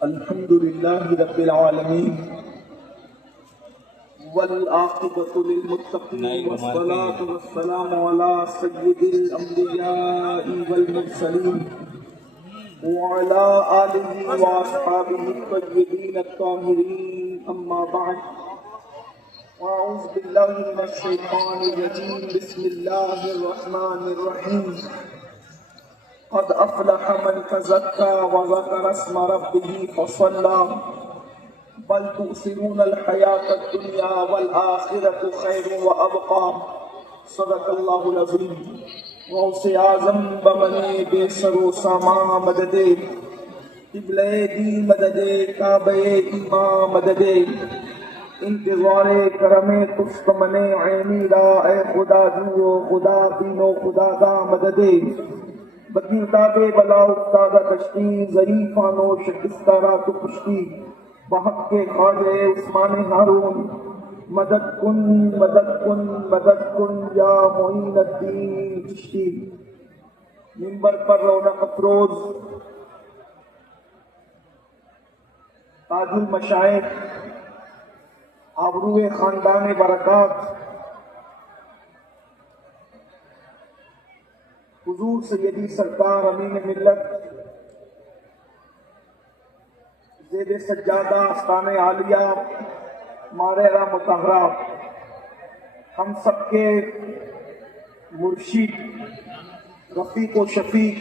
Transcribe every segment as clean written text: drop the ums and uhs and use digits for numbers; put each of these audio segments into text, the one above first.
الحمد لله رب العالمين والعاقبة للمتقين والصلاة والسلام على سيد الأنبياء والمرسلين وعلى آله وأصحابه الطيبين الطاهرين أما بعد أعوذ بالله من الشيطان الرجيم بسم الله الرحمن الرحيم قد أفلح من تزكى وذكر اسم ربه فصلى بل تؤثرون الحياة الدنيا والآخرة خير وأبقى صدق الله العظيم غوث اعظم بمن بے سر و ساما مددے قبلہ دی مددے کعبہ ایمان مددے انتظار کرم تست من عینی را اے خدا جو خدا دینو خدا دا مددے بدین تابے بلا افتادہ کشتی ظریفانو شکستہ رات و کشتی بحق کے خواجہ عثمان ہارون مدد کن مدد کن مدد کن یا معین الدین چشتی منبر پر رونق افروز تاج المشائخ آبرو خاندان برکات حضور سیدی سرکار امین ملت زید سجادہ آستان عالیہ مارہرہ مطہرہ ہم سب کے مرشد رفیق و شفیق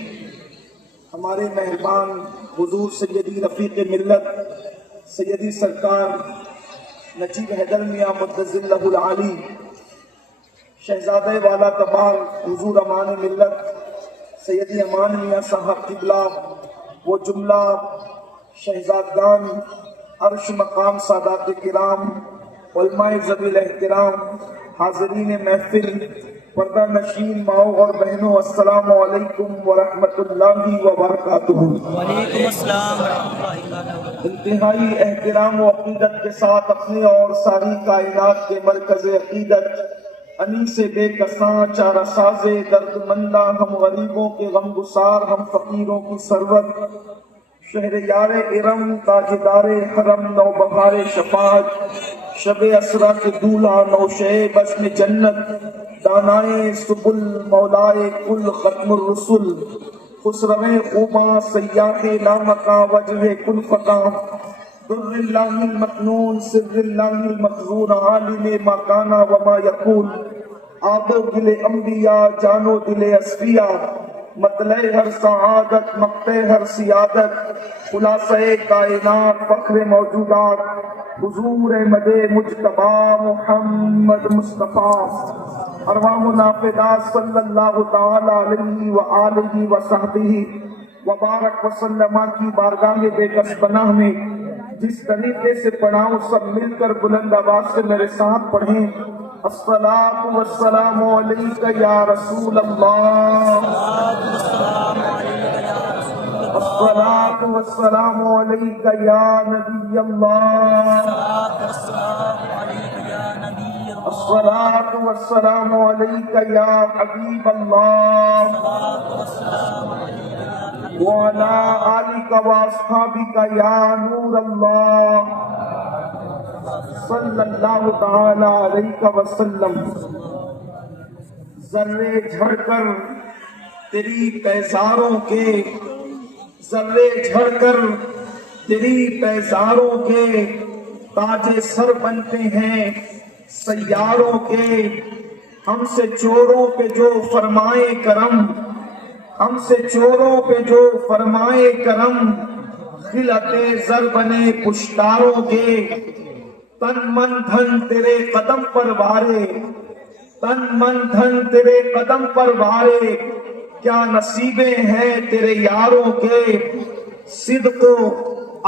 ہمارے مہربان حضور سیدی رفیق ملت سیدی سرکار نجیب حیدر میاں مدظ اللہ العالی شہزادہ والا کبار حضور امان ملت سیدی امان میاں صاحب قبلہ وہ جملہ شہزادگان عرش مقام سادات کرام علماء ذوی الاحترام حاضرین محفل پردہ نشین ماؤں اور بہنوں السلام علیکم ورحمۃ اللہ وبرکاتہ۔ وعلیکم السلام انتہائی احترام و عقیدت کے ساتھ اپنے اور ساری کائنات کے مرکز عقیدت انی سے بے کساں چارہ سازے درد مندہ ہم غریبوں کے غم گسار ہم فقیروں کی سرور شہر یار ارم تاجدار حرم نو بہار شفاعت شب اسرا کے دولہا نو شہ بسم جنت دانائے سبل مولائے کل ختم الرسل خسروِ خوباں سیاح لامکاں وجہ کل فقاں در اللہ المکنون سر اللہ المخزون عالم ما کانا وما یقول آب و دل انبیاء جانو دل اصفیاء مطلع ہر سعادت مقتع ہر سیادت خلاصہ کائنات فخر موجودات حضور مد مجتبی محمد مصطفیٰ ارواح نافذات صلی اللہ تعالی علیہ وآلہ وصحبہ وبارک وسلم کی بارگاہ بے کس پناہ میں جس طریقے سے پڑھاؤں سب مل کر بلند آواز سے میرے ساتھ پڑھیں الصلاۃ والسلام علیک یا رسول اللہ، الصلاۃ والسلام علیک یا نبی اللہ، الصلاۃ والسلام علیک یا حبیب اللہ وعلى آلك وأصحابك يا نور الله صلی اللہ تعالی علیہ وسلم۔ ذرے جھڑ کر تیری پیزاروں کے، ذرے جھڑ کر تیری پیزاروں کے تاج سر بنتے ہیں سیاروں کے، ہم سے چوروں پہ جو فرمائے کرم، ہم سے چوروں پہ جو فرمائے کرم، خلعت زر بنے پشتاروں کے، تن من دھن تیرے قدم پر وارے، تن من دھن تیرے قدم پر وارے، کیا نصیبیں ہیں تیرے یاروں کے، صدق و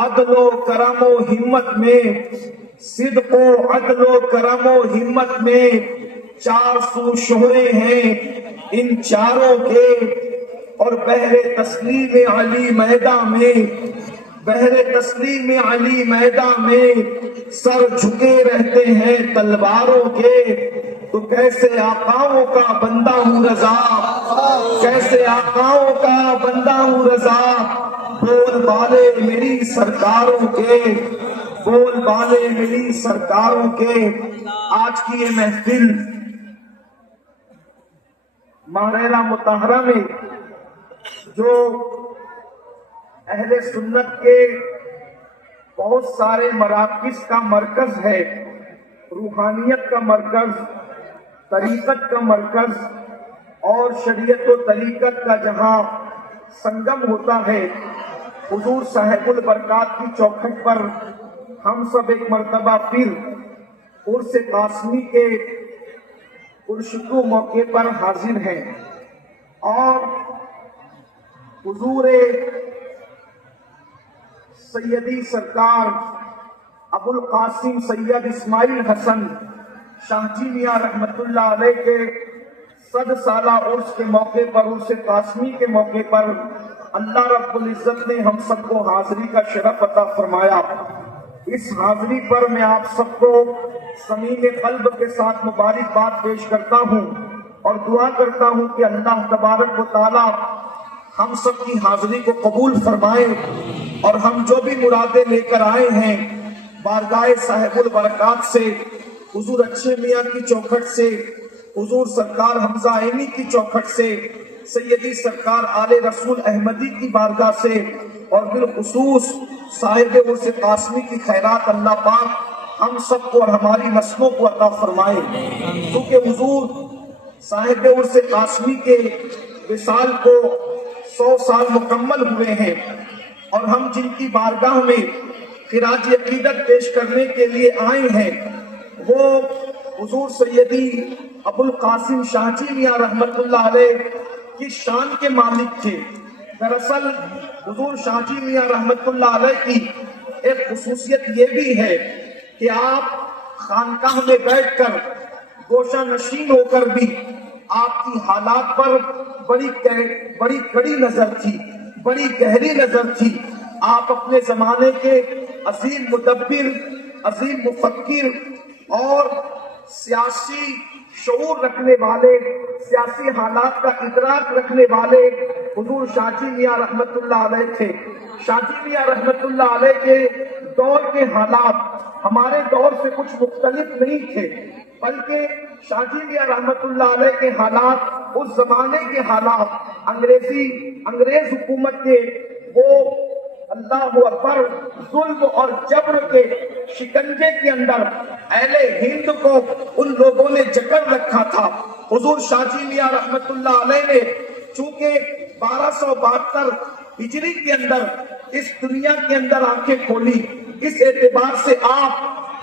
عدل و کرم و ہمت میں، صدق و عدل و کرم و ہمت میں، چار سو شہرے ہیں ان چاروں کے، اور بحر تسلیم علی میدان میں بہر تسلیم علی میدان میں سر جھکے رہتے ہیں تلواروں کے، تو کیسے آقاؤں کا بندہ ہوں رضا، کیسے آقاؤں کا بندہ ہوں رضا، بول بالے میری سرکاروں کے، بول بالے میری سرکاروں کے۔ آج کی یہ محفل ماہرہ مطہرہ میں جو اہل سنت کے بہت سارے مراکز کا مرکز ہے، روحانیت کا مرکز، طریقت کا مرکز اور شریعت و طریقت کا جہاں سنگم ہوتا ہے، حضور صاحب البرکات کی چوکھٹ پر ہم سب ایک مرتبہ پھر عرس قاسمی کے پرشکوہ موقع پر حاضر ہیں، اور حضور سیدی سرکار ابو القاسم سید اسماعیل حسن شاہ جی میاں رحمت اللہ علیہ کے 100 سالہ عرس کے موقع پر، عرس قاسمی کے موقع پر اللہ رب العزت نے ہم سب کو حاضری کا شرف عطا فرمایا۔ اس حاضری پر میں آپ سب کو صمیم قلب کے ساتھ مبارکباد پیش کرتا ہوں اور دعا کرتا ہوں کہ اللہ تبارک و تعالی ہم سب کی حاضری کو قبول فرمائے، اور ہم جو بھی مرادیں لے کر آئے ہیں بارگاہ صاحب البرکات سے، حضور اچھے میاں کی چوکھٹ سے، حضور سرکار حمزہ عینی کی چوکھٹ سے، سیدی سرکار آل رسول احمدی کی بارگاہ سے، اور بالخصوص صاحب عرس قاسمی کی خیرات اللہ پاک ہم سب کو اور ہماری نسلوں کو عطا فرمائے، کیونکہ حضور صاحب عرس قاسمی کے وصال کو 100 سال مکمل ہوئے ہیں، اور ہم جن کی بارگاہ میں خراج عقیدت پیش کرنے کے لیے آئے ہیں وہ حضور سیدی ابو القاسم شاہ جی میاں رحمت اللہ علیہ کی شان کے مالک تھے۔ دراصل حضور شاہ جی میاں رحمت اللہ علیہ کی ایک خصوصیت یہ بھی ہے کہ آپ خانقاہ میں بیٹھ کر گوشہ نشین ہو کر بھی آپ کی حالات پر بڑی کڑی نظر تھی، بڑی گہری نظر تھی۔ آپ اپنے زمانے کے عظیم مدبر، عظیم مفکر اور سیاسی شعور رکھنے والے، سیاسی حالات کا ادراک رکھنے والے حضور شاہ جی میاں رحمت اللہ علیہ تھے۔ شاہ جی میاں رحمت اللہ علیہ کے دور کے حالات ہمارے دور سے کچھ مختلف نہیں تھے، بلکہ شاہ جی میاں رحمت اللہ علیہ کے حالات اس زمانے کے حالات انگریز حکومت کے وہ اللہ اکبر ظلم اور جبر کے شکنجے کے اندر اہل ہند کو ان لوگوں نے جکڑ رکھا تھا۔ حضور شاہ جی میاں رحمت اللہ علیہ نے چونکہ 1272 ہجری کے اندر اس دنیا کے اندر آنکھیں کھولی، اس اعتبار سے آپ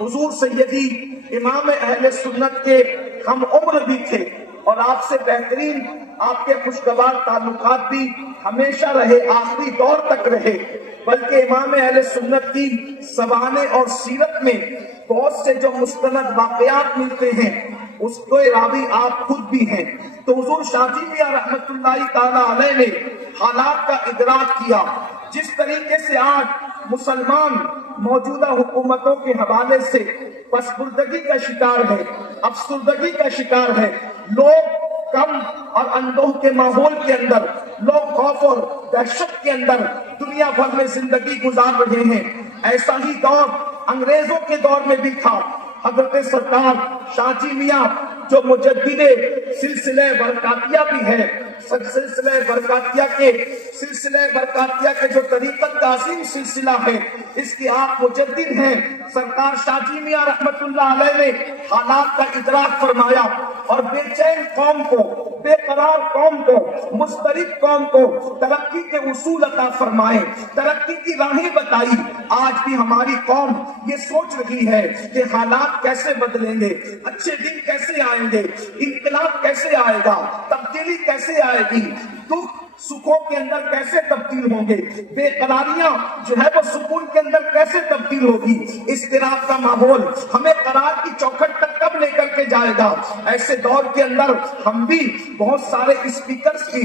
حضور سیدی امام اہل سنت کے ہم عمر بھی تھے، اور آپ سے بہترین آپ کے خوشگوار تعلقات بھی ہمیشہ رہے، آخری دور تک رہے۔ بلکہ امام اہل سنت کی سوانح اور سیرت میں بہت سے جو مستند واقعات ملتے ہیں اس کو راوی آپ خود بھی ہیں۔ تو حضور شاہ جی میاں رحمت اللہ تعالی علیہ نے حالات کا ادراک کیا، جس طریقے سے آج مسلمان موجودہ حکومتوں کے حوالے سے پسپردگی کا شکار ہے، افسردگی کا شکار ہے، لوگ کم اور اندوہ کے ماحول کے اندر، لوگ خوف اور دہشت کے اندر دنیا بھر میں زندگی گزار رہے ہیں۔ ایسا ہی دور انگریزوں کے دور میں بھی تھا۔ حضرت سرکار شاہ جی میاں جو مجدد سلسلہ برکاتیہ بھی ہے، سلسلہ برکاتیہ کے جو طریقت کا عظیم سلسلہ ہے، اس کی آپ مجدد ہیں۔ سرکار شاہ جی میاں رحمت اللہ علیہ نے حالات کا ادراک فرمایا اور بے چین قوم کو، بے قرار قوم کو، مضطرب قوم کو ترقی کے اصول عطا فرمائے، ترقی کی راہیں بتائی۔ آج بھی ہماری قوم یہ سوچ رہی ہے کہ حالات کیسے بدلیں گے، اچھے دن کیسے آئیں گے، انقلاب کیسے آئے گا، تبدیلی کیسے آئے گی، دکھ سکھوں کے اندر کیسے تبدیل ہوں گے، بے قراریاں جو ہے وہ سکون کے اندر کیسے تبدیل ہوگی، اضطراب کا ماحول ہمیں قرار کی چوکھٹ تک کب لے کر کے جائے گا۔ ایسے دور کے اندر ہم بھی بہت سارے اسپیکرز کی،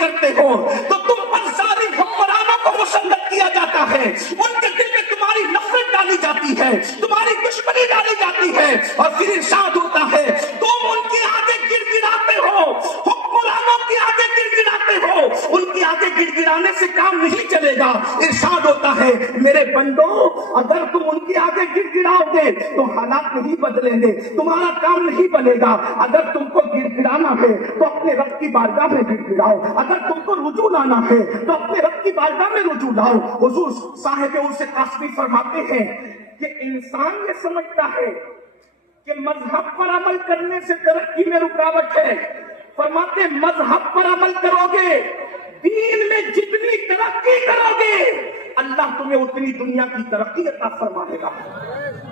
کرتے ہو تو تم پر ظالم حکمرانوں کو مسلط کیا جاتا ہے، ان کے دل میں تمہاری نفرت ڈالی جاتی ہے، تمہاری دشمنی ڈالی جاتی ہے، اور پھر ارشاد ہوتا ہے تم ان کے آگے گر گراتے ہو، حکمرانوں کے آگے گر گراتے ہو، ان کے آگے گر گرانے سے کام نہیں چلے گا۔ ارشاد ہوتا ہے میرے بندو اگر تم ان کے آگے گر گراؤ گے تو حالات نہیں بدلیں گے، تمہارا کام نہیں بنے گا۔ اگر تم کو گر گرانا ہے تو اپنے رب کی بارگاہ میں گر گراؤ، اگر تم کو رجوع لانا ہے تو اپنے رب کی بارگاہ میں رجوع لاؤ۔ حضور صاحب عرص قاسمی فرماتے ہیں کہ انسان یہ سمجھتا ہے کہ مذہب پر عمل کرنے سے ترقی میں رکاوٹ ہے، فرماتے مذہب پر عمل کرو گے، دین میں جتنی ترقی کرو گے اللہ تمہیں اتنی دنیا کی ترقی عطا فرمائے گا۔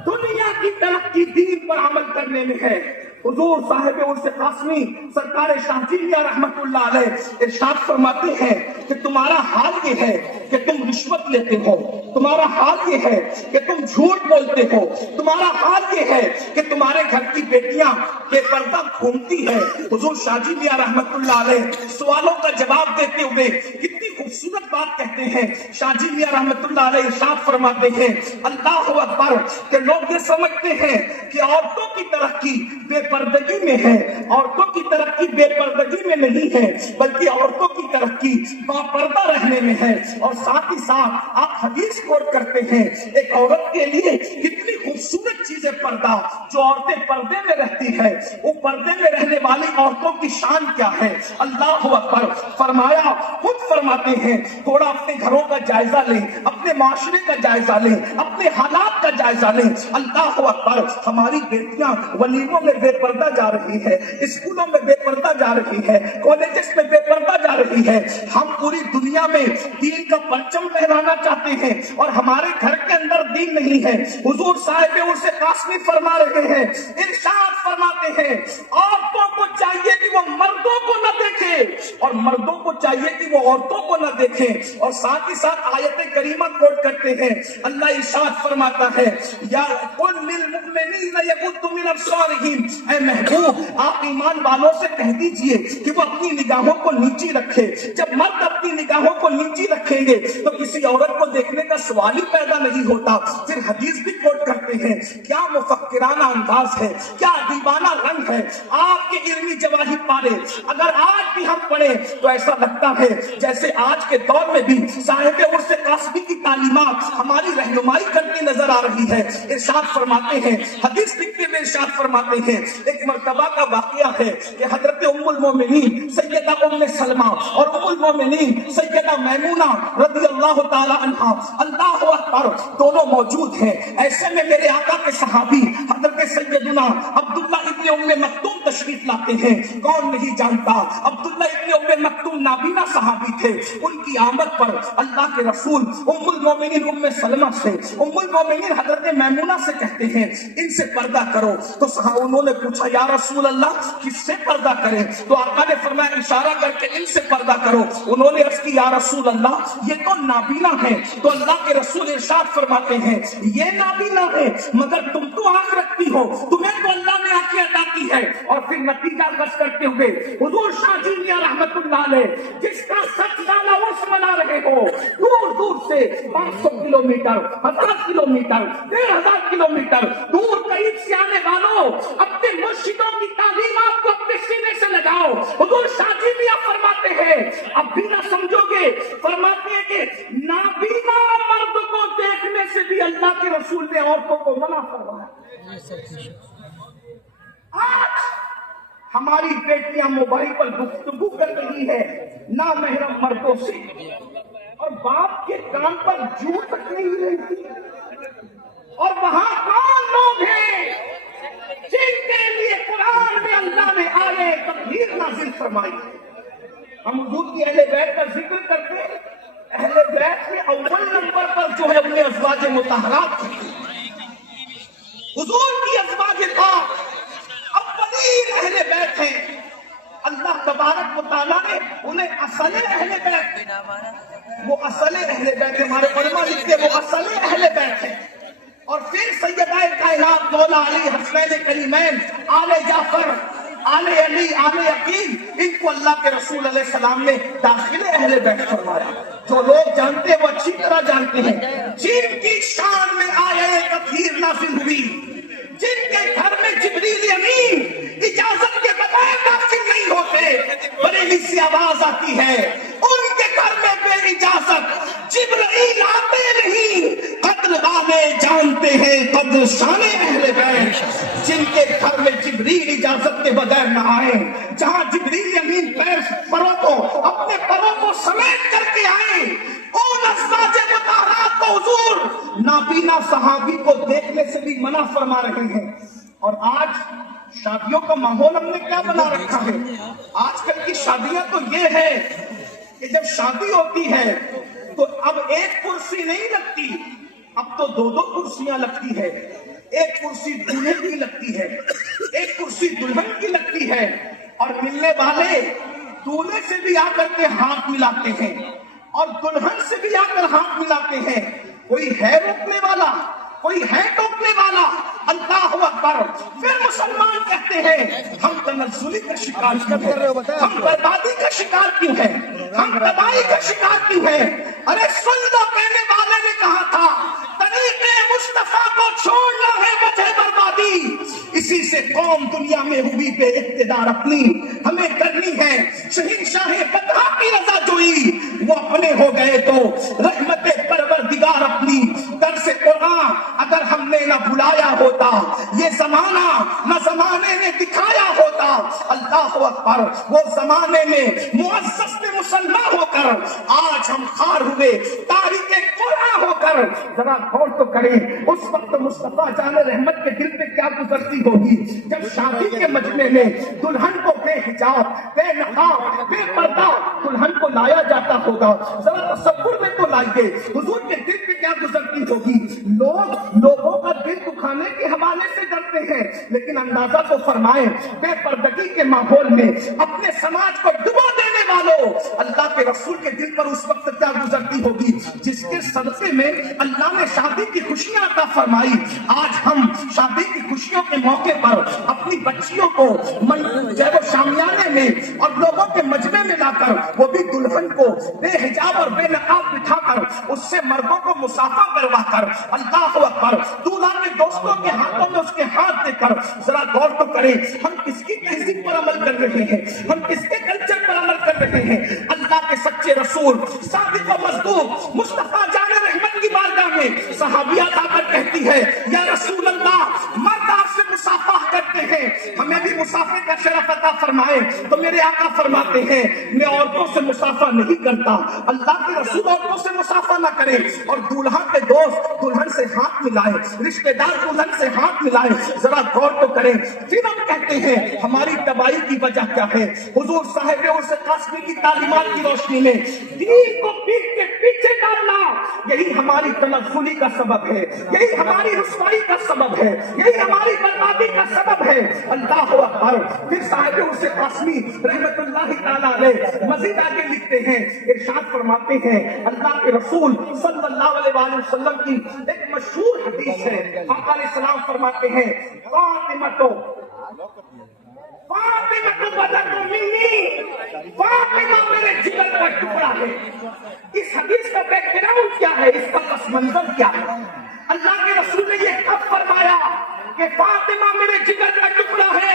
دنیا کی ترقی دین پر عمل کرنے میں ہے۔ حضور صاحب عرص قاسمی سرکار شاہ جیلیہ رحمت اللہ علیہ ارشاد فرماتے ہیں کہ تمہارا حال یہ ہے کہ تم رشوت لیتے ہو، تمہارا حال یہ ہے کہ تم جھوٹ بولتے ہو، تمہارا حال یہ ہے کہ تمہارے گھر کی بیٹیاں بے پردہ گھومتی ہے۔ حضور شاہ جیلیہ رحمت اللہ علیہ سوالوں کا جواب دیتے ہوئے کتنی خوبصورت بات کہتے ہیں۔ شاہ جیلیہ رحمت اللہ علیہ ارشاد فرماتے ہیں اللہ اکبر کہ لوگ یہ سمجھتے ہیں کہ عورتوں کی ترقی بے پردگی میں ہے، عورتوں کی ترقی بے پردگی میں نہیں ہے بلکہ عورتوں کی ترقی با پردہ رہنے میں ہے۔ اور ساتھ ہی ساتھ آپ حدیث کوٹ کرتے ہیں ایک عورت کے لیے کتنی خوبصورت چیز ہے پردہ، جو عورتیں پردے میں رہتی ہے وہ پردے میں رہنے والی عورتوں کی شان کیا ہے۔ اللہ اکبر فرمایا، خود فرماتے ہیں تھوڑا اپنے گھروں کا جائزہ لیں، اپنے معاشرے کا جائزہ لیں، اپنے حالات کا جائزہ لیں۔ اللہ اکبر ہماری بیٹیاں ولیموں میں بے پردہ جا رہی ہے، اسکولوں میں بے پردہ جا رہی ہے، کالجز میں بے پردہ جا رہی ہے۔ ہم پوری دنیا میں دین کا پرچم لہرانا چاہتے ہیں اور ہمارے گھر کے اندر دین نہیں ہے۔ حضور صاحب عرص قاسمی فرما رہے ہیں، ارشاد فرماتے ہیں عورتوں کو چاہیے کہ وہ مردوں کو نہ دیکھیں اور مردوں کو چاہیے کہ وہ عورتوں کو نہ دیکھیں۔ اور ساتھ ہی ساتھ آیت کریمہ کوٹ کرتے ہیں، اللہ ارشاد فرماتا ہے یا قل للمؤمنین یغضوا من ابصارہم، اے محبوب آپ ایمان والوں سے کہہ دیجئے کہ وہ اپنی نگاہوں کو نیچی رکھے۔ جب مرد اپنی نگاہوں کو نیچی رکھیں گے تو کسی عورت کو دیکھنے کا سوال ہی پیدا نہیں ہوتا۔ پھر حدیث بھی کوٹ کرتے ہیں کیا مفکرانہ انداز ہے، کیا ادیبانہ رنگ ہے آپ کے علمی جواہر پارے۔ اگر آج بھی ہم پڑھیں تو ایسا لگتا ہے جیسے آج کے دور میں بھی صاحب عرص قاسمی کی تعلیمات ہماری رہنمائی کرتی نظر آ رہی ہے۔ ارشاد فرماتے ہیں، حدیث لکھتے ہوئے ارشاد فرماتے ہیں ایک مرتبہ کا واقعہ ہے کہ حضرت ام المومنین سیدہ ام سلمہ اور ام المومنین سیدہ میمونہ رضی اللہ تعالی عنہا اللہ اکبر دونوں موجود ہیں۔ ایسے میں میرے آقا کے صحابی حضرت سیدنا عبداللہ ابن ام مکتوم تشریف لاتے ہیں۔ کون نہیں جانتا عبداللہ ابن ام مکتوم نابینا صحابی تھے۔ ان کی آمد پر اللہ کے رسول ام المومنین ام سلمہ سے ام المومنین حضرت میمونہ سے کہتے ہیں ان سے پردہ کرو۔ تو انہوں نے پوچھا یا رسول اللہ کس سے پردہ کریں؟ تو آقا نے فرمایا اشارہ کر کے ان سے پردہ کرو۔ انہوں نے عرض کی یا رسول اللہ یہ تو نابینا ہے۔ تو اللہ کے رسول ارشاد فرماتے ہیں یہ نابینا ہے مگر تم تو آنکھ رکھتی ہو، تمہیں تو اللہ نے آنکھیں عطا کی ہے۔ اور پھر نتیجہ کش کرتے ہوئے حضور شاہ جیلیہ رحمت اللہ علیہ جس کا سچ ڈالا عرس منا رہے ہو دور دور سے 500 کلومیٹر 1000 کلومیٹر 1500 کلومیٹر دور قریب سے آنے والوں اپنے مرشدوں کی تعلیمات کو اپنے سینے سے لگاؤ۔ حضور شاہ جیلیہ فرماتے ہیں اب بھی نہ سمجھو گے، فرماتے ہیں کہ نابینا مرد کو دیکھنے سے بھی اللہ کے رسول نے عورتوں کو منع فرمایا۔ آج ہماری بیٹیاں موبائل پر گفتگو کر رہی ہے نامحرم مردوں سے اور باپ کے کان پر جو تک نہیں رہتی، اور وہاں کون لوگ ہیں جن کے لیے قرآن میں اللہ نے آئے تطہیر نازل فرمائی۔ ہم حضور کی اہل بیت کا ذکر کرتے ہیں، اہل بیت میں اول نمبر پر جو ہے انہیں ازواج مطہرات کہتے ہیں۔ حضور کی ازواج پاک اولین اہل بیت ہیں۔ اللہ تبارک و تعالیٰ نے انہیں اصل اہل بیت، وہ اصل اہل بیت، ہمارے علماء لکھتے ہیں وہ اصل اہل بیت ہیں۔ اور پھر سیدہ کائنات مولا علی حسنین کریمین آل جعفر آل علی آل عقیل ان کو اللہ کے رسول علیہ السلام نے داخل اہل بیت فرمایا. جو لوگ جانتے ہیں وہ اچھی طرح جانتے ہیں جن کی شان میں آیہ کثیر نازل ہوئی، جن کے گھر میں جبریل امین اجازت کے بغیر داخل نہیں ہوتے، بریلی سے آواز آتی ہے ان کے گھر میں بے اجازت جبرائیل آتے نہیں. قدر والے جانتے ہیں قدر شان اہل بیت. جن کے گھر میں جبریل اجازت کے بغیر نہ آئے، جہاں جبریل امین پروں کو اپنے پروں کو سمیٹ کر کے آئے، ان ازواج مطہرات کو حضور نابینا صحابی کو دیکھنے سے بھی منع فرما رہے ہیں. اور آج شادیوں کا ماحول ہم نے کیا بنا رکھا ہے؟ آج کل کی شادیاں تو یہ ہے کہ جب شادی ہوتی ہے تو اب ایک کرسی نہیں لگتی، اب تو دو کرسیاں لگتی ہے. ایک کرسی دولہے کی لگتی ہے، ایک کرسی دلہن کی لگتی ہے، اور ملنے والے دولہے سے بھی آ کر کے ہاتھ ملاتے ہیں اور دلہن سے بھی آ کر ہاتھ ملاتے ہیں. کوئی ہے روکنے والا؟ کوئی ہے ٹوکنے والا؟ اللہ اکبر. پھر مسلمان کہتے ہیں ہم تنزلی کا شکار کیوں ہیں؟ ہم بربادی کا شکار کیوں ہیں؟ ہم تباہی کا شکار کیوں ہیں؟ ارے سن لو، کہنے والے نے کہا تھا طریقے مصطفیٰ کو چھوڑنا ہے وجہ بربادی. اسی سے قوم دنیا میں ہوئی بے اقتدار. اپنی ہمیں کرنی ہے شہنشاہ بدھا کی رضا جوئی. وہ اپنے ہو گئے تو رحمت پروردگار اپنی. درس قرآن اگر ہم نے نہ بلایا ہوتا، یہ زمانہ نہ زمانے نے دکھایا ہوتا. اللہ اکبر. وہ زمانے میں معزز مسلمان ہو کر آج ہم خار ہوئے تاریخ قرآن ہو کر. ذرا غور تو کریں اس وقت مصطفیٰ جان رحمت کے دل پہ کیا گزرتی ہوگی جب شادی کے مجمع میں دلہن کو بے حجاب، بے نقاب، بے پردہ دلہن کو لایا جاتا ہوگا. ذرا تصور میں تو لائیے حضور کے دل پہ کیا گزرتی ہوگی. لوگوں کا دل دکھانے کے حوالے سے ڈرتے ہیں، لیکن اندازہ تو فرمائیں بے پردگی کے ماحول میں اپنے سماج کو ڈبا دینے والوں اللہ کے رسول کے دل پر اس وقت کیا گزرتی ہوگی جس کے صدقے میں اللہ نے شادی کی خوشیاں عطا فرمائی. آج ہم شادی کی خوشیوں کے موقع پر اپنی بچیوں کو شامیانے میں اور لوگوں کے مجمع میں لا کر، وہ بھی دلہن کو بے حجاب اور بے نقاب بٹھا کر اس سے مردوں کو مصافحہ کروا کر، اللہ اکبر، دولہا کے دوستوں کے ہاتھوں میں اس کے ہاتھ دے کر. ذرا غور تو کریں ہم کس کی تہذیب پر عمل کر رہے ہیں، ہم کس کے کلچر پر عمل کر رہے ہیں. اللہ کے سچے رسول صادق و مصدوق مصطفیٰ جان رحمت کی بارگاہ میں صحابیات آ کر کہتی ہے یا رسول اللہ مرد آپ سے مصافحہ کرتے ہیں، ہمیں بھی مصافحے کا شرف عطا فرمائے. تو میرے آقا فرماتے ہیں میں عورتوں سے مصافحہ نہیں کرتا. اللہ کے رسول عورتوں سے مصافحہ نہ کرے اور دولہا کے دوست دلہن سے ہاتھ ملائے، رشتہ دار دلہن سے ہاتھ ملائے. ذرا غور تو کریں. پھر ہم کہتے ہیں ہماری تباہی کی وجہ کیا ہے؟ حضور صاحب عرص قاسمی کی تعلیمات کی روشنی میں دین کو پیٹ کے پیچھے ڈالنا یہی ہماری تنزلی کا سبب ہے، یہی ہماری رسوائی کا سبب ہے، یہی ہماری بربادی کا سبب ہے. اللہ اکبر. پھر صاحب عرص قاسمی رحمت اللہ تعالیٰ علیہ مزید آگے لکھتے ہیں، ارشاد فرماتے ہیں اللہ کے رسول صلی اللہ علیہ وآلہ وسلم کی ایک مشہور حدیث ہے. آقا علیہ السلام فرماتے ہیں فاطمہ میرے جگر کا ٹکڑا ہے. اس حدیث کا بیک گراؤنڈ کیا ہے، اس کا پس منظر کیا ہے؟ اللہ کے رسول نے یہ کب فرمایا کہ فاطمہ میرے جگر کا ٹکڑا ہے؟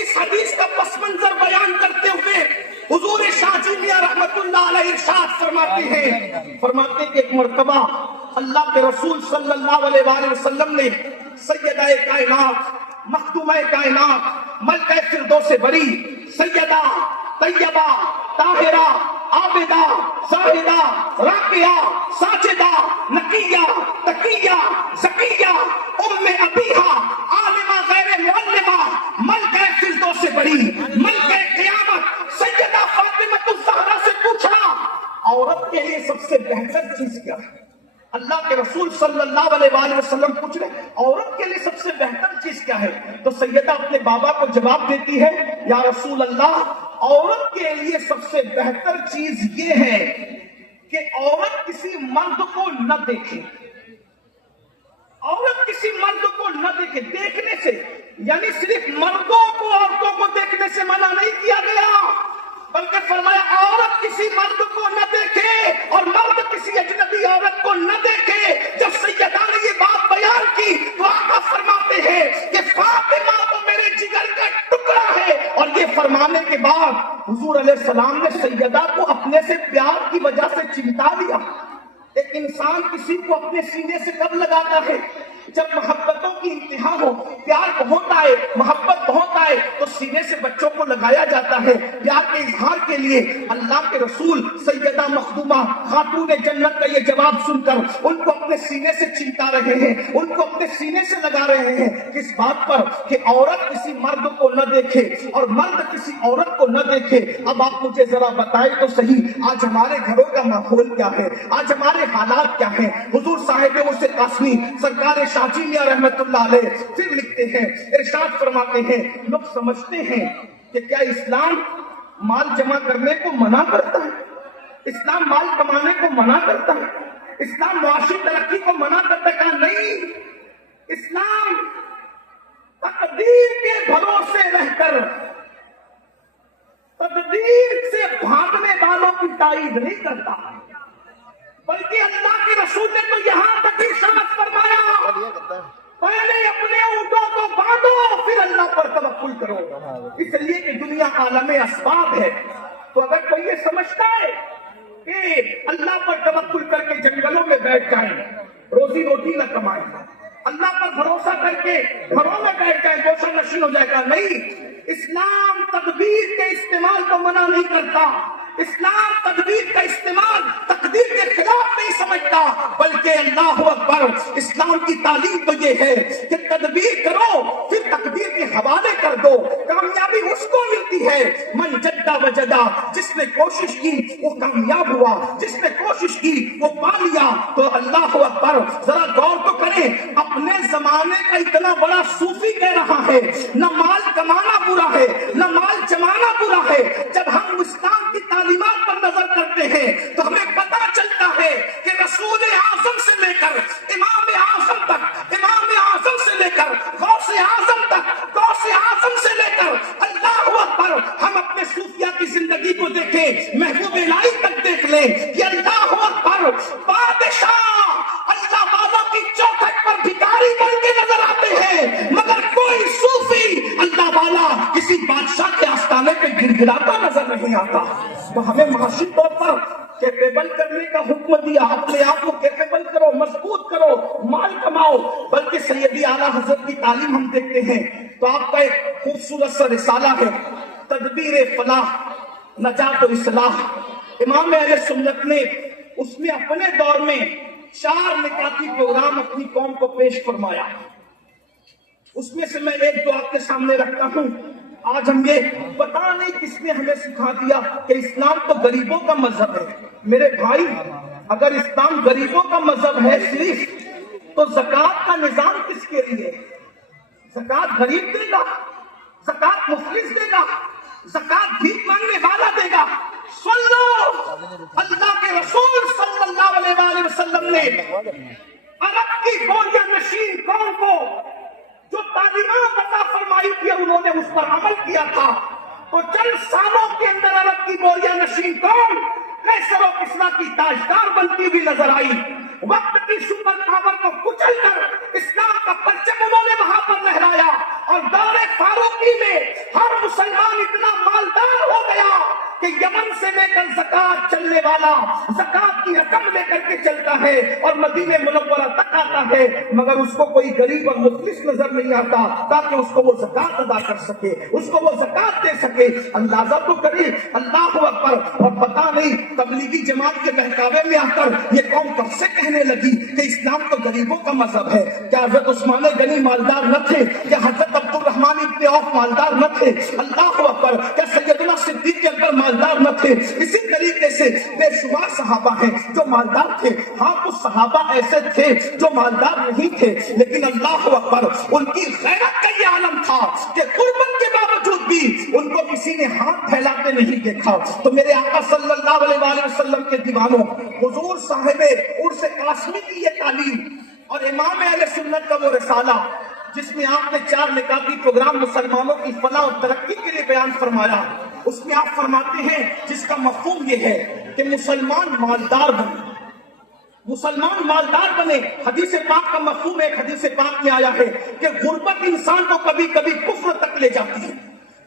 اس حدیث کا پس منظر بیان کرتے ہوئے حضور شاہ جی میاں رحمت اللہ علیہ ارشاد فرماتے کہ ایک مرتبہ اللہ کے رسول صلی اللہ علیہ وآلہ وسلم نے سیدہ کائنات، مخدومہ کائنات، ملکہ فردوس بری، سیدہ طیبہ طاہرہ عابدہ زاہدہ راقیہ ساجدہ نقیہ تقیہ زکیہ ام ابیہا عالمہ غیر معلمہ، ملکہ فردوس بری، ملکہ قیامت سیدہ فاطمہ الزہرا سے پوچھا عورت کے لیے سب سے بہتر چیز کیا ہے؟ اللہ کے رسول صلی اللہ علیہ وآلہ وسلم پوچھ رہے عورت کے لیے سب سے بہتر چیز کیا ہے؟ تو سیدہ اپنے بابا کو جواب دیتی ہے یا رسول اللہ عورت کے لیے سب سے بہتر چیز یہ ہے کہ عورت کسی مرد کو نہ دیکھے. عورت کسی مرد کو نہ دیکھے. دیکھنے سے یعنی صرف مردوں کو عورتوں کو دیکھنے دیکھنے سے منع نہیں کیا گیا، بلکہ فرمایا عورت کسی مرد کو نہ دیکھے اور مرد کسی اجنبی عورت کو نہ دیکھے۔ جب سیدہ نے یہ بات بیان کی تو آقا فرماتے ہیں کہ فاطمہ تو میرے جگر کا ٹکڑا ہے، اور یہ فرمانے کے بعد حضور علیہ السلام نے سیدہ کو اپنے سے پیار کی وجہ سے چمٹا لیا۔ ایک انسان کسی کو اپنے سینے سے کب لگاتا ہے؟ جب محبتوں کی انتہا ہو، پیار بہت آئے، محبت بہت آئے تو سینے سے بچوں کو لگایا جاتا ہے پیار کے اظہار کے لیے۔ اللہ کے رسول سیدہ مخدومہ خاتون جنت کا یہ جواب سن کر ان کو اپنے سینے سے چمٹا رہے ہیں، ان کو اپنے سینے سے لگا رہے ہیں، کس بات پر؟ کہ عورت کسی مرد کو نہ دیکھے اور مرد کسی عورت کو نہ دیکھے۔ اب آپ مجھے ذرا بتائیں تو صحیح، آج ہمارے گھروں کا ماحول کیا ہے؟ آج ہمارے حالات کیا ہیں؟ حضور صاحب مرشد قاسمی سرکار شاہ جی میاں رحمت اللہ علیہ پھر لکھتے ہیں، ارشاد فرماتے ہیں، لوگ سمجھتے ہیں کہ کیا اسلام مال جمع کرنے کو منع کرتا ہے؟ اسلام مال کمانے کو منع کرتا ہے؟ اسلام معاشی ترقی کو منع کرتا ہے؟ کہا نہیں، اسلام تقدیر کے بھروسے رہ کر تقدیر سے بھاگنے والوں کی تائید نہیں کرتا، بلکہ اللہ کے رسول نے تو یہاں تک ارشاد فرمایا، پہلے اپنے اونٹوں کو باندھو پھر اللہ پر توکل کرو، اس لیے کہ دنیا عالم اسباب ہے۔ تو اگر کوئی یہ سمجھتا ہے کہ اللہ پر توکل کر کے جنگلوں میں بیٹھ جائیں، روزی روٹی نہ کمائیں، اللہ پر بھروسہ کر کے گھروں میں بیٹھ جائیں، گوشہ نشین ہو جائے گا، نہیں، اسلام تدبیر کے استعمال کو منع نہیں کرتا، اسلام تدبیر کا استعمال تقدیر کے خلاف نہیں سمجھتا، بلکہ اللہ اکبر، اسلام کی تعلیم تو یہ ہے کہ تدبیر کرو پھر تقدیر کے حوالے کر دو۔ کامیابی اس کو ملتی ہے من جدہ وجدہ، جس نے کوشش کی وہ کامیاب ہوا، جس نے کوشش کی وہ پا لیا۔ تو اللہ اکبر، ذرا غور تو کریں، اپنے زمانے کا اتنا بڑا صوفی کہہ رہا ہے نہ مال کمانا برا ہے نہ مال جمانا برا ہے۔ جب ہم اسلام کی تعلیمات پر نظر کرتے ہیں تو ہمیں پتہ چلتا ہے کہ رسول اعظم سے لے کر امام اعظم تک، امام اعظم سے لے کر غوث اعظم تک، غوث اعظم سے لے کر اللہ اکبر، ہم اپنے صوفیہ کی زندگی کو دیکھیں، محبوب الہی تک دیکھ لیں کہ اللہ اکبر، بادشاہ اللہ والا کی چوکھٹ پر بھکاری بن کے نظر آتے ہیں، مگر کوئی صوفی اللہ والا کسی بادشاہ کے آستانے پہ گر گراتا نظر نہیں آتا۔ تو ہمیں معاشی طور پر کیپیبل کرنے کا حکم دیا، اپنے آپ کو کیپیبل کرو، مضبوط کرو، مال کماؤ، بلکہ سیدی اعلیٰ حضرت کی تعلیم ہم دیکھتے ہیں تو آپ کا ایک خوبصورت سا رسالہ ہے تدبیر فلاح نجات و اصلاح۔ امام اہل سنت نے اس میں اپنے دور میں 4 نکاتی پروگرام اپنی قوم کو پیش فرمایا، اس میں سے میں ایک جو آپ کے سامنے رکھتا ہوں۔ آج ہم یہ پتہ نہیں کس نے ہمیں سکھا دیا کہ اسلام تو غریبوں کا مذہب ہے۔ میرے بھائی، اگر اسلام غریبوں کا مذہب ہے صرف، تو زکوٰۃ کا نظام کس کے لیے؟ زکوٰۃ غریب دے گا، زکوٰۃ مفلس دے گا، زکوٰۃ بھیک مانگنے والا دے گا؟ سن لو، اللہ کے رسول صلی اللہ علیہ وآلہ وسلم نے عرب کی گوریہ نشین قوم کو جو تعلیمات عطا فرمائی تھی انہوں نے اس پر عمل کیا تھا، تو چند سالوں کے اندر عرب کی گوریہ نشین قوم قیصر و کسریٰ کی تاجدار بنتی ہوئی نظر آئی۔ وقت کی سپر پاور کو کچل کر اسلام کا پرچم انہوں نے وہاں پر لہرایا، اور دور فاروقی میں ہر مسلمان اتنا مالدار ہو گیا کہ یمن سے لے کر زکوٰۃ چلنے والا زکوٰۃ کی رقم لے کر کے چلتا ہے اور مدینہ منورہ تک آتا ہے، مگر اس کو کوئی غریب اور مفلس نظر نہیں آتا تاکہ اس کو وہ زکوٰۃ ادا کر سکے، اس کو وہ زکوٰۃ دے سکے۔ اندازہ تو کریں، اللہ اکبر۔ اور پتہ نہیں تبلیغی جماعت کے بہکاوے میں آ کر یہ قوم کب سے کہنے لگی کہ اسلام تو غریبوں کا مذہب ہے۔ کیا حضرت عثمان غنی مالدار نہ تھے؟ کیا حضرت عبد الرحمن ابن عوف مالدار نہ تھے؟ اللہ اکبر۔ کیا سیدنا صدیق اکبر مالدار نہ تھے؟ اسی طریقے سے بے شمار صحابہ ہیں جو مالدار تھے۔ ہاں، کچھ صحابہ ایسے تھے جو مالدار نہیں تھے، لیکن اللہ اکبر، ان کی غیرت کا یہ عالم تھا کہ غربت کے باوجود بھی ان کو کسی نے ہاتھ پھیلاتے نہیں دیکھا۔ تو میرے آقا صلی اللہ علیہ وآلہ وسلم کے دیوانوں، حضور صاحب عرس قاسمی کی یہ تعلیم اور امام اہل سنت کا وہ رسالہ جس میں آپ نے 4 نکاتی پروگرام مسلمانوں کی فلاح اور ترقی کے لیے بیان فرمایا، اس میں آپ فرماتے ہیں جس کا مفہوم یہ ہے کہ مسلمان مالدار بنے، مسلمان مالدار بنے۔ حدیث پاک کا مفہوم ایک حدیث پاک میں آیا ہے کہ غربت انسان کو کبھی کبھی کفر تک لے جاتی ہے،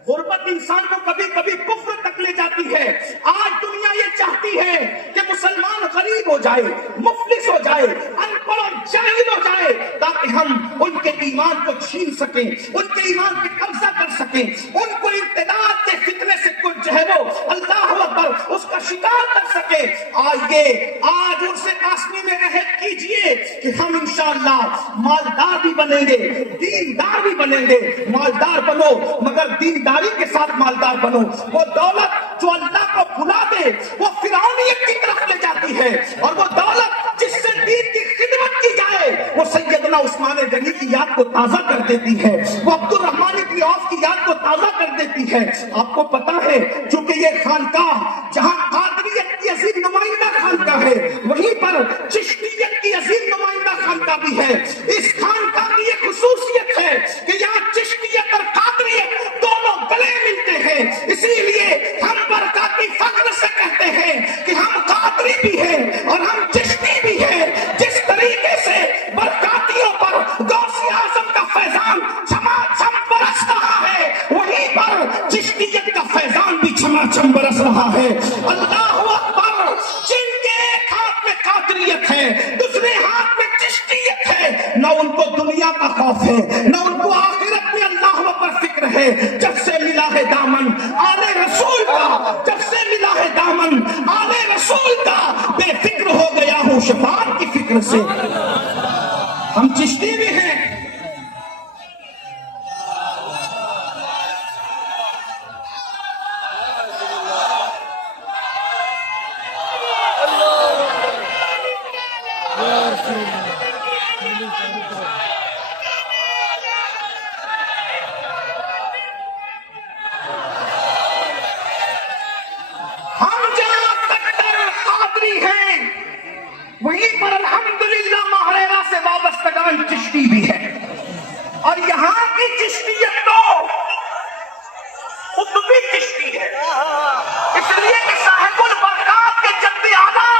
غربت انسان کو کبھی کبھی کفر تک لے جاتی ہے۔ آج دنیا یہ چاہتی ہے کہ مسلمان غریب ہو جائے، مفلس ہو جائے، ان پڑھ اور جاہل ہو جائے، تاکہ ہم ان کے ایمان کو چھین سکیں، ان کے ایمان پہ قبضہ کر سکیں، ان کو ارتداد کے فتنے سے کچھ جو ہے وہ اللہ اکبر اس کا شکار کر سکے۔ آئیے آج ان سے قاسمی میں عہد کیجئے کہ ہم انشاءاللہ مالدار بھی بنیں گے، دیندار بھی بنیں گے۔ مالدار بنو مگر دینداری کے ساتھ مالدار بنو۔ وہ دولت جو اللہ کو بھلا دے وہ فرعونیت کی طرف لے جاتی ہے، اور وہ دولت جس سے دین کی خدمت کی جائے وہ سیدنا عثمان غنی کی یاد کو تازہ کر دیتی ہے، وہ عبد الرحمن بن عوف کی یاد کو تازہ کر دیتی ہے۔ آپ کو پتا ہے چونکہ یہ خانقاہ جہاں قادریت کی عظیم نمائندہ خانقاہ ہے، وہیں پر چشتیت کی عظیم نمائندہ خانقاہ بھی ہے۔ اس خانقاہ کی یہ خصوصیت ہے کہ یہاں چشتیت اور قادریت دونوں گلے ملتے ہیں، اسی لیے ہم برکاتی فخر سے کہتے ہیں کہ ہم قادری بھی ہیں اور ہم چشتی بھی ہیں۔ جس طریقے سے برکاتیوں پر غوث اعظم کا فیضان چھما چھم برس رہا ہے، وہیں پر چشتیت کا فیضان بھی چھما چھم برس رہا ہے۔ اللہ اکبر! جن کے ایک ہاتھ میں قادریت ہے، دوسرے ہاتھ میں چشتیت ہے، نہ ان کو دنیا کا خوف ہے، نہ ان کو آخرت میں اللہ پر فکر ہے۔ جب سے ملا ہے دامن آل رسول کا، جب سے ملا ہے دامن آل رسول کا، بے فکر ہو گیا ہوں شفاعت کی فکر سے۔ ہم چشتی بھی ہیں، ہم جہاں کٹر قادری ہیں وہیں پر الحمدللہ ماہریرہ سے وابستگان چشتی بھی ہے، اور یہاں کی چشتیت تو قطبی چشتی ہے، اس لیے کہ صاحب البرکات کے جد اعلیٰ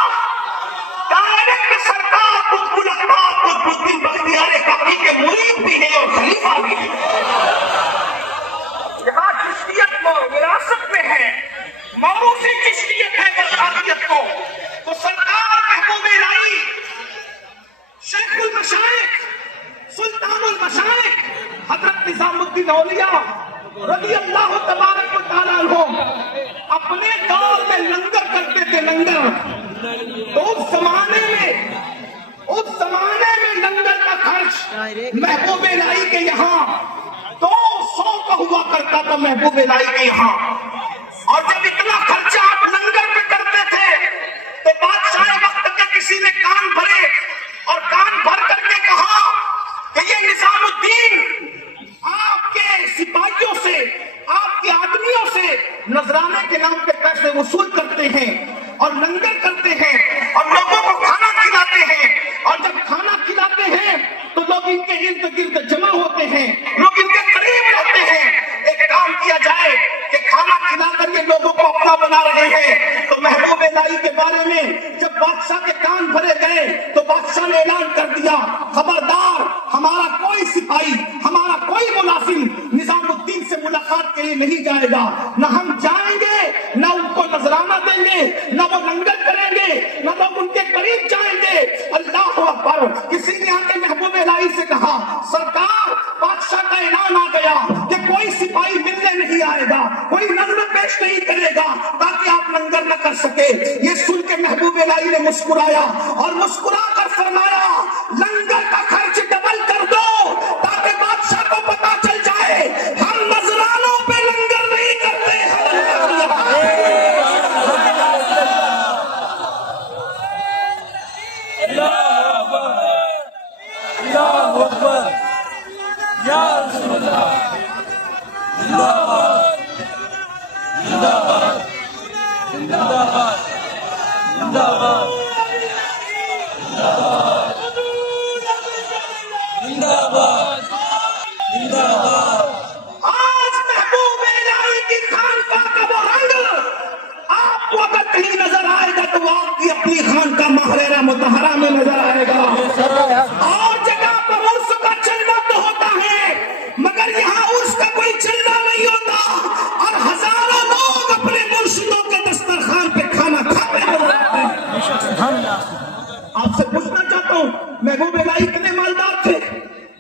ڈائریکٹ سرکار قطب الانوار قطب الدین بختیار کاکی کے مرید بھی ہیں اور خلیفہ بھی ہیں۔ یہاں چشتیت کو وراثت میں ہے، موروثی چشتیت ہے برکاتیت کو، تو سرکار محبوب الہی شیخ المشائخ سلطان المشائخ حضرت نظام الدین اولیاء رضی اللہ تبارک و تعالیٰ عنہ اپنے دور میں لنگر کرتے تھے، لنگر۔ تو اس زمانے میں لنگر کا خرچ محبوب الہی کے یہاں 200 کا ہوا کرتا تھا، محبوب الہی کے یہاں۔ اور جب اتنا خرچہ آپ لنگر پہ کرتے تھے تو بادشاہ وقت کے کسی نے کان بھرے اور کان بھر کر کے کہا کہ یہ نظام الدین آپ کے سپاہیوں سے، آپ کے آدمیوں سے نذرانے کے نام پہ پیسے وصول کرتے ہیں اور لنگر کرتے ہیں اور لوگوں کو کھانا کھلاتے ہیں، اور جب کھانا کھلاتے ہیں تو لوگ ان کے ارد گرد جمع ہوتے ہیں، لوگ ان کے قریب رہتے ہیں۔ ایک کام کیا جائے کہ کھانا کھلا کر یہ لوگوں کو اپنا بنا رہے ہیں، تو محبوب الہی کے بارے میں جب بادشاہ کے کان بھرے گئے تو بادشاہ نے اعلان کر دیا، خبردار ہمارا کوئی سپاہی، ہمارا کوئی ملازم نظام الدین سے ملاقات کے لیے نہیں جائے گا، نہ ہم جائیں گے، نہ ان کو نذرانہ دیں گے، نہ وہ لنگر کریں گے، نہ لوگ ان کے قریب جائیں گے۔ اللہ اکبر! کسی نے آ کے محبوب الہی سے کہا، سرکار بادشاہ کا اعلان آ گیا کہ کوئی سپاہی ملنے نہیں آئے گا، کوئی نظر پیش نہیں کرے گا تاکہ آپ لنگر نہ کر سکے۔ یہ سن کے محبوب الہی نے مسکرایا اور مسکرا کر فرمایا، لنگر کا خرچ ڈبل کر دو تاکہ بادشاہ کو پتا چل جائے ہم نذرانوں پہ لنگر نہیں کرتے اپنی خانقاہ محررہ مطہرہ میں نظر آئے گا. اور جگہ پر عرس کا چلنا تو ہوتا ہے مگر یہاں عرس کا کوئی چلنا نہیں ہوتا اور ہزاروں لوگ اپنے مرشدوں کے دسترخوان پہ کھانا کھاتے ہیں. آپ سے پوچھنا چاہتا ہوں محبوب الہی اتنے مالدار تھے,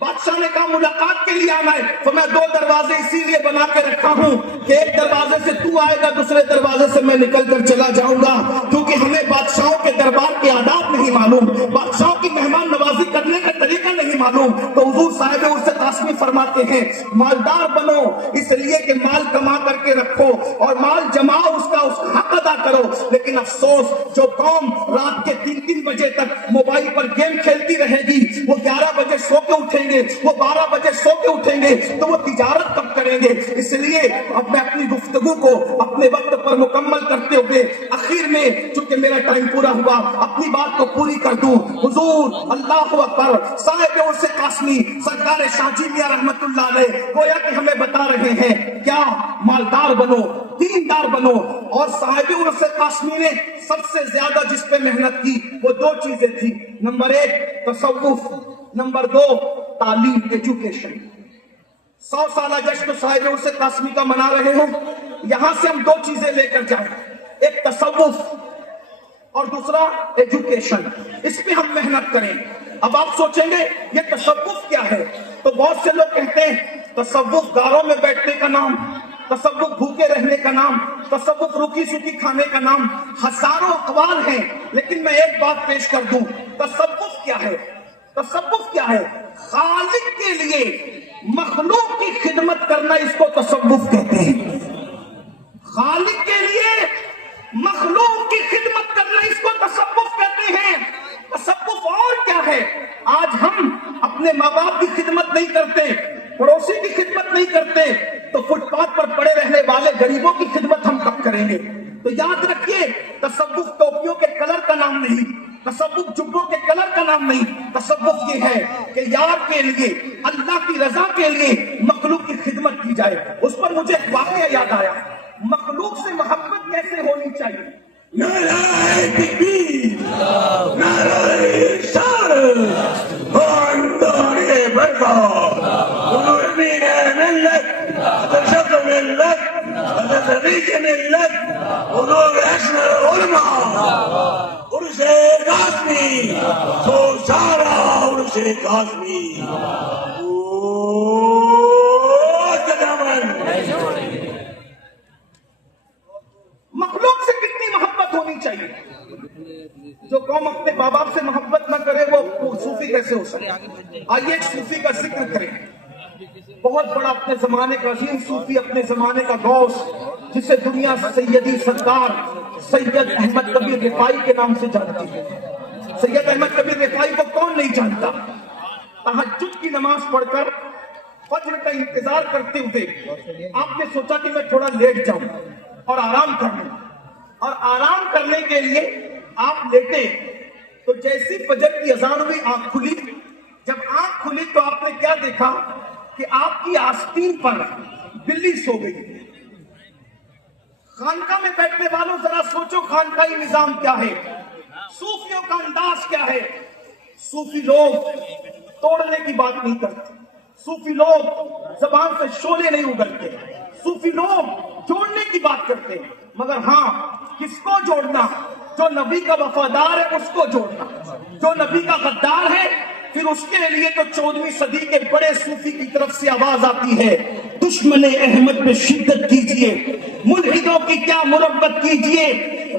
بادشاہ نے کہا ملاقات کے لیے آنا ہے تو میں 2 دروازے اسی لیے بنا کے رکھا ہوں کہ ایک دروازے سے تو آئے گا, دوسرے دروازے سے میں نکل کر چلا جاؤں گا, کیونکہ ہمیں بادشاہوں کے دربار کے آداب نہیں معلوم, بادشاہوں کی مہمان نوازی کرنے کا طریقہ نہیں معلوم. تو حضور صاحب عرس قاسمی فرماتے ہیں مالدار بنو اس لیے کہ مال کما کر کے رکھو اور مال جماؤ, اس کا حق ادا کرو. لیکن افسوس جو قوم رات کے 3 بجے تک موبائل پر گیم کھیلتی رہے گی, وہ 11 بجے سو کے اٹھیں گے, وہ 12 بجے سو کے اٹھیں گے, تو وہ تجارت کب کریں گے؟ اس لیے اب میں اپنی گفتگو کو اپنے وقت پر مکمل کرتے ہوئے اخیر میں چونکہ میرا ٹائم پورا ہوا اپنی بات کو پوری کر دوں. حضور اللہ اکبر صاحب عرس قاسمی سرکار شاہ جی میاں رحمت اللہ علیہ گویا کہ ہمیں بتا رہے ہیں کیا مالدار بنو, دیندار بنو. اور صاحب عرس قاسمی نے سب سے زیادہ جس پہ محنت کی وہ 2 چیزیں تھی. نمبر 1 تصوف, نمبر 2 تعلیم, ایجوکیشن. 100 سالہ جشن صاحب عرس قاسمی کا منا رہے ہوں, یہاں سے ہم 2 چیزیں لے کر جائیں, ایک تصوف اور دوسرا ایجوکیشن. اس پہ ہم محنت کریں. اب آپ سوچیں گے یہ تصوف کیا ہے, تو بہت سے لوگ کہتے ہیں تصوف گاروں میں بیٹھنے کا نام, تصوف بھوکے رہنے کا نام, تصوف روکی سوکی کھانے کا نام. ہزاروں اقوال ہیں لیکن میں ایک بات پیش کر دوں, تصوف کیا ہے؟ تصوف کیا ہے؟ خالق کے لیے مخلوق کی خدمت کرنا, اس کو تصوف کہتے ہیں. خالق کے لیے مخلوق کی خدمت کرنا, اس کو تصوف کہتے ہیں. تصوف اور کیا ہے؟ آج ہم اپنے ماں باپ کی خدمت نہیں کرتے, پڑوسی کی خدمت نہیں کرتے, تو فٹ پاتھ پر پڑے رہنے والے غریبوں کی خدمت ہم کب کریں گے؟ تو یاد رکھیے تصوف ٹوپیوں کے کلر کا نام نہیں, تصوف جبوں کے کلر کا نام نہیں. تصوف یہ ہے کہ یار کے لیے, اللہ کی رضا کے لیے مخلوق کی خدمت کی جائے. اس پر مجھے ایک واقعہ یاد آیا, مخلوق سے محبت کیسے ہونی چاہیے. نعرہ تکبیر, نعرہ رسالت, بندے برپا, ملت, شخص ملت, صدیق ملت, حضور حسن علماء, عرس قاسمی, سو سارا عرس قاسمی. مخلوق سے کتنی محبت ہونی چاہیے. جو قوم اپنے ماں باپ سے محبت نہ کرے وہ صوفی کیسے ہو سکے؟ آئیے ایک صوفی کا ذکر کریں, بہت بڑا اپنے زمانے کا عظیم صوفی, اپنے زمانے کا غوث, جسے دنیا سیدی سردار سید احمد کبیر رفاعی کے نام سے جانتی ہے. سید احمد کبیر رفاعی کو کون نہیں جانتا؟ تہجد کی نماز پڑھ کر فجر کا انتظار کرتے ہوئے آپ نے سوچا کہ میں تھوڑا لیٹ جاؤں اور آرام کر لوں, اور آرام کرنے کے لیے آپ لیٹے تو جیسی فجر کی اذان ہوئی آنکھ کھلی. جب آنکھ کھلی تو آپ نے کیا دیکھا کہ آپ کی آستین پر بلی سو گئی. خانقاہ میں بیٹھنے والوں ذرا سوچو خانقاہی نظام کیا ہے, صوفیوں کا انداز کیا ہے. صوفی لوگ توڑنے کی بات نہیں کرتے, صوفی لوگ زبان سے شعلے نہیں اگلتے, صوفی لوگ جوڑنے کی بات کرتے ہیں. مگر ہاں, کس کو جوڑنا؟ جو نبی کا وفادار ہے اس کو جوڑنا. جو نبی کا غدار ہے پھر اس کے لیے تو 14ویں صدی کے بڑے صوفی کی طرف سے آواز آتی ہے, دشمن احمد پہ شدت کیجئے, ملحدوں کی کیا مربت کیجئے,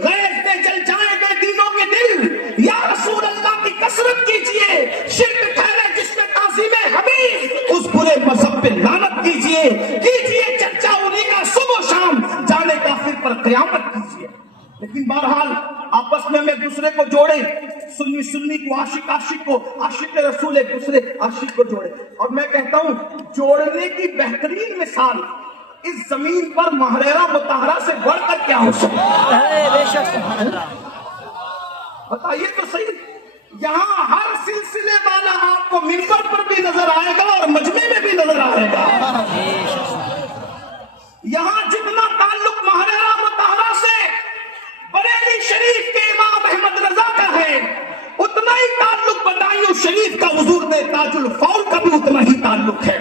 غیظ سے جل جائیں گے دینوں کے دل, یا رسول اللہ کی کثرت کیجئے, شرک ٹھہرے جس میں تعظیم حبیب, اس برے مذہب پہ لعنت کیجئے, کیجئے چرچا انہی کا صبح و شام, جانے کافر پر قیامت کیجئے. لیکن بہرحال آپس میں ہم ایک دوسرے کو جوڑے, سنی سنی کو, عاشق عاشق کو, عاشق رسول ایک دوسرے عاشق کو جوڑے. اور میں کہتا ہوں جوڑنے کی بہترین مثال اس زمین پر محررہ مطہرہ سے بڑھ کر کیا ہو سکتا ہے؟ بتائیے تو صحیح. یہاں ہر سلسلے والا آپ کو منبر پر بھی نظر آئے گا اور مجمع میں بھی نظر آئے گا. یہاں جتنا تعلق محررہ مطہرہ سے بریلی شریف کے امام احمد رضا تعلق ہے،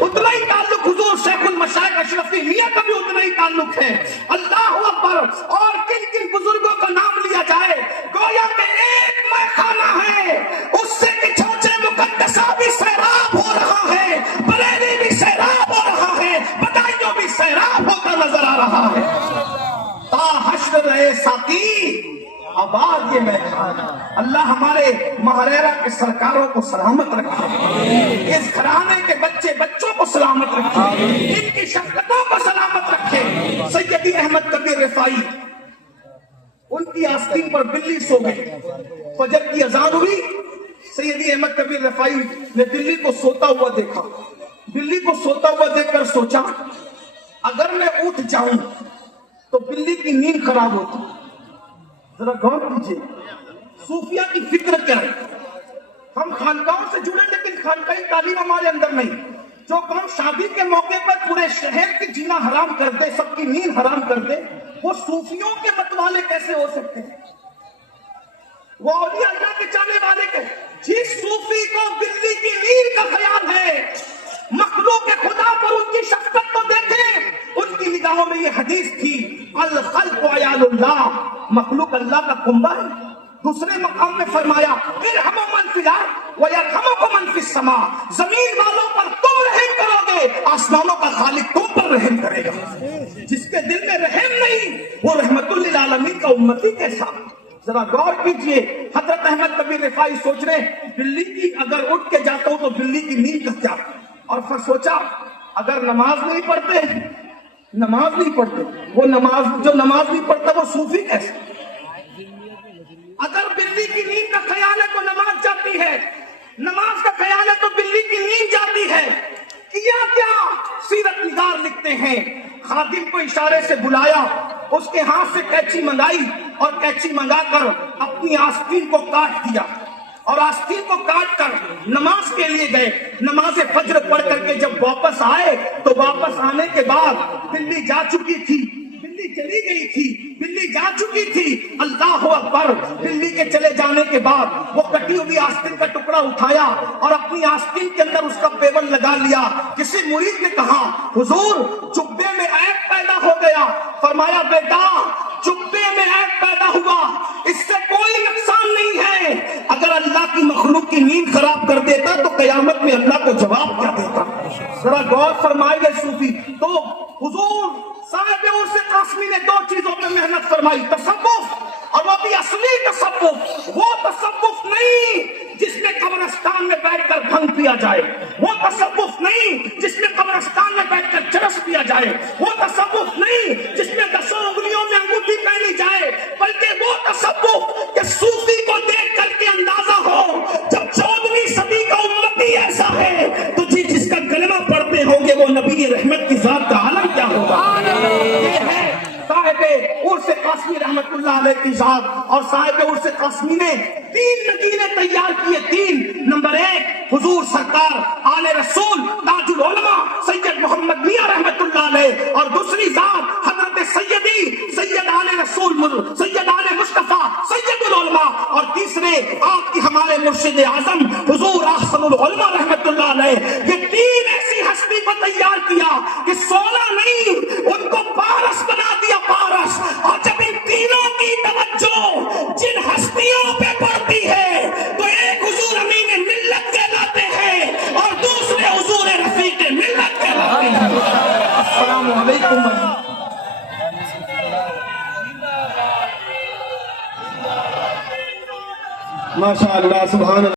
اتنا ہی تعلق حضور شیخ المشائخ اشرفی میاں کا بھی اتنا ہی تعلق ہے۔ اللہ اکبر! اور کن کن بزرگوں کا نام لیا جائے، گویا کہ ایک میخانہ ہے، اس سے کچھوچے مقدسہ بھی سیراب ہو رہا ہے، بریلی بھی سیراب ہو رہا ہے، بدایوں بھی سیراب ہوتا نظر آ رہا ہے۔ تا حشر رہے ساقی آباد یہ میخانہ۔ اللہ ہمارے مہریرہ کے سرکاروں کو سلامت رکھے، اس گھرانے کے بچے بچوں کو سلامت رکھے، ان کی شفقتوں کو سلامت رکھے۔ سیدی احمد کبیر رفاعی، ان کی آستین پر بلی سو گئی، فجر کی اذان ہوئی، سیدی احمد کبیر رفاعی نے بلی کو سوتا ہوا دیکھا، بلی کو سوتا ہوا دیکھ کر سوچا اگر میں اٹھ جاؤں تو بلی کی نیند خراب ہوتی۔ ذرا غور کیجیے صوفیہ کی فکر کیا ہے۔ ہم خانقاہوں سے جڑے لیکن خانقاہی تعلیم ہمارے اندر نہیں۔ جو قوم شادی کے موقع پر پورے شہر کی جینا حرام کر دے، سب کی نیند حرام کر دے، وہ صوفیوں کے متوالے کیسے ہو سکتے ہیں؟ وہ اولیاء اللہ کے چاہنے والے کے جس صوفی کو بلی کی نیند کا خیال ہے، مخلوق خدا پر ان کی شفقت کو دیکھیں، ان کی نگاہوں میں یہ حدیث تھی الخلق عیال اللہ، مخلوق اللہ کا کنبہ ہے۔ دوسرے مقام میں فرمایا ارحموا من فی الارض ویرحمکم من فی السماء، زمین والوں پر تم رحم کرو گے، آسمانوں کا خالق تم پر رحم کرے گا۔ جس کے دل میں رحم نہیں وہ رحمت للعالمین کا امتی کیسا؟ ذرا غور کیجئے، حضرت احمد کبیر رفاعی سوچ رہے بلی کی اگر اٹھ کے جاتا ہوں تو بلی کی نیند کا کیا؟ اور پھر سوچا اگر نماز نہیں پڑھتے، وہ نماز جو نماز نہیں پڑھتا وہ صوفی کیسے؟ اگر بلی کی نیند کا خیال ہے تو نماز جاتی ہے، نماز کا خیال ہے تو بلی کی نیند جاتی ہے۔ کیا سیرت نگار لکھتے ہیں خادم کو اشارے سے بلایا، اس کے ہاتھ سے کینچی منگائی اور کینچی منگا کر اپنی آستین کو کاٹ دیا، اور آستین کو کاٹ کر نماز کے لیے گئے۔ نماز فجر پڑھ کر کے جب واپس آئے تو واپس آنے کے بعد بلی جا چکی تھی، بلی چلی گئی تھی، بلی جا چکی تھی۔ اللہ اکبر! بلی کے چلے جانے کے بعد وہ کٹی ہوئی آستین کا ٹکڑا اٹھایا اور اپنی آستین کے اندر اس کا پیبند لگا لیا۔ کسی مرید نے کہا حضور جبے میں عیب پیدا ہو گیا، فرمایا بیٹا جبے میں عیب پیدا ہوا، اس سے کوئی نقصان نہیں ہے، اگر اللہ کی مخلوق کی نیند خراب کر دیتا تو قیامت میں اللہ کو جواب کیا دیتا؟ ذرا غور فرمائے گا صوفی۔ تو حضور صاحب عرص قاسمی نے دو چیزوں پہ محنت فرمائی، تصوف، اور وہ بھی اصلی تصوف، وہ تصوف نہیں جس میں قبرستان میں بیٹھ کر بھنگ پیا جائے، وہ تصوف نہیں جس میں قبرستان میں بیٹھ کر چرس پیا جائے، وہ تصوف نہیں جس میں 10 انگلیوں میں انگوٹھی پہنی جائے، بلکہ وہ تصوف کہ صوفی کو دیکھ کر کے اندازہ ہو جب 14ویں صدی کا امتی ایسا ہے تو جس کا کلمہ پڑھتے ہوں گے وہ نبی رحمت کی ذات کا عالم کیا ہوگا۔ یہ ہے صاحب عرص قاسمی رحمت اللہ علیہ کی ذات، اور صاحب عرص قاسمی نے 3 نگینے تیار کیے۔ 3 نمبر 1 حضور سرکار آل رسول تاج العلماء سید محمد میاں رحمت اللہ علیہ، اور دوسری ذات حضرت سید آل رسول سید آل مصطفیٰ سید العلماء، اور تیسرے آپ کی ہمارے مرشد اعظم حضور احسن العلماء رحمت اللہ علیہ۔ یہ 3 ایسی ہستی کو تیار کیا کہ سونا نہیں، ان کو پارس بنا دیا، پارس۔ اور جب ان تینوں کی توجہ جن ہستیوں پہ پڑتی ہے تو ایک حضور امین ملت کہلاتے ہیں اور دوسرے حضور رفیق ملت کہلاتے ہیں۔ السلام علیکم۔ ماشاء اللہ، سبحان اللہ۔